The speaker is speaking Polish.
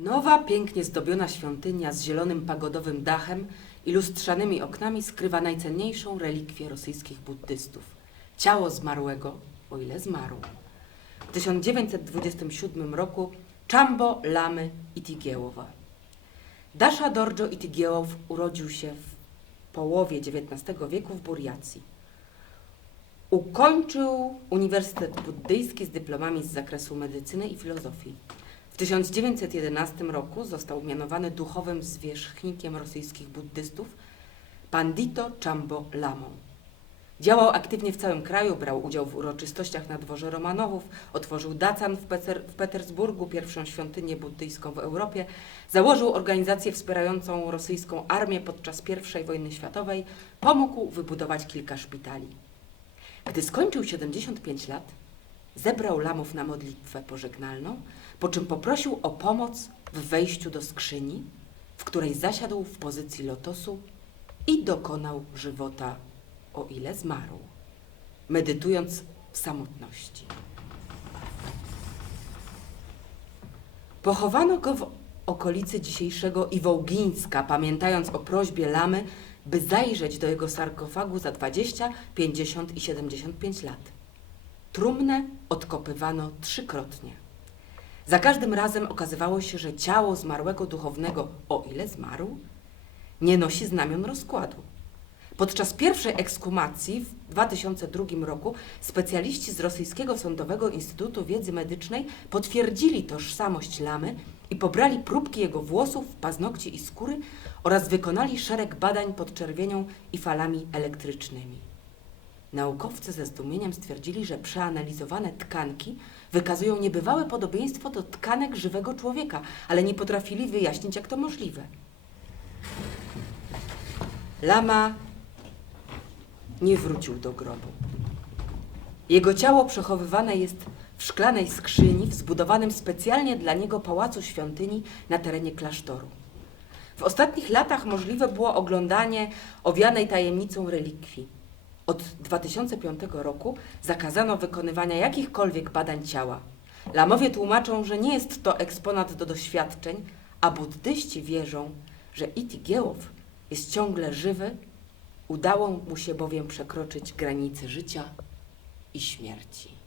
Nowa, pięknie zdobiona świątynia z zielonym pagodowym dachem i lustrzanymi oknami skrywa najcenniejszą relikwię rosyjskich buddystów ciało zmarłego, o ile zmarł. W 1927 roku Czambo Lamy Itigiełowa. Dasza Dorjo Itigiełow urodził się w połowie XIX wieku w Burjacji. Ukończył Uniwersytet Buddyjski z dyplomami z zakresu medycyny i filozofii. W 1911 roku został mianowany duchowym zwierzchnikiem rosyjskich buddystów Pandito Chambo Lamą. Działał aktywnie w całym kraju, brał udział w uroczystościach na dworze Romanowów, otworzył Dacan w, Peter, w Petersburgu, pierwszą świątynię buddyjską w Europie, założył organizację wspierającą rosyjską armię podczas I wojny światowej, pomógł wybudować kilka szpitali. Gdy skończył 75 lat, zebrał lamów na modlitwę pożegnalną, po czym poprosił o pomoc w wejściu do skrzyni, w której zasiadł w pozycji lotosu i dokonał żywota, o ile zmarł, medytując w samotności. Pochowano go w okolicy dzisiejszego Iwołgińska, pamiętając o prośbie lamy, by zajrzeć do jego sarkofagu za 20, 50 i 75 lat. Trumnę odkopywano trzykrotnie. Za każdym razem okazywało się, że ciało zmarłego duchownego, o ile zmarł, nie nosi znamion rozkładu. Podczas pierwszej ekskumacji w 2002 roku specjaliści z Rosyjskiego Sądowego Instytutu Wiedzy Medycznej potwierdzili tożsamość lamy i pobrali próbki jego włosów, paznokci i skóry oraz wykonali szereg badań pod czerwienią i falami elektrycznymi. Naukowcy ze zdumieniem stwierdzili, że przeanalizowane tkanki wykazują niebywałe podobieństwo do tkanek żywego człowieka, ale nie potrafili wyjaśnić, jak to możliwe. Lama nie wrócił do grobu. Jego ciało przechowywane jest w szklanej skrzyni w zbudowanym specjalnie dla niego pałacu świątyni na terenie klasztoru. W ostatnich latach możliwe było oglądanie owianej tajemnicą relikwii. Od 2005 roku zakazano wykonywania jakichkolwiek badań ciała. Lamowie tłumaczą, że nie jest to eksponat do doświadczeń, a buddyści wierzą, że Itigiełow jest ciągle żywy, udało mu się bowiem przekroczyć granice życia i śmierci.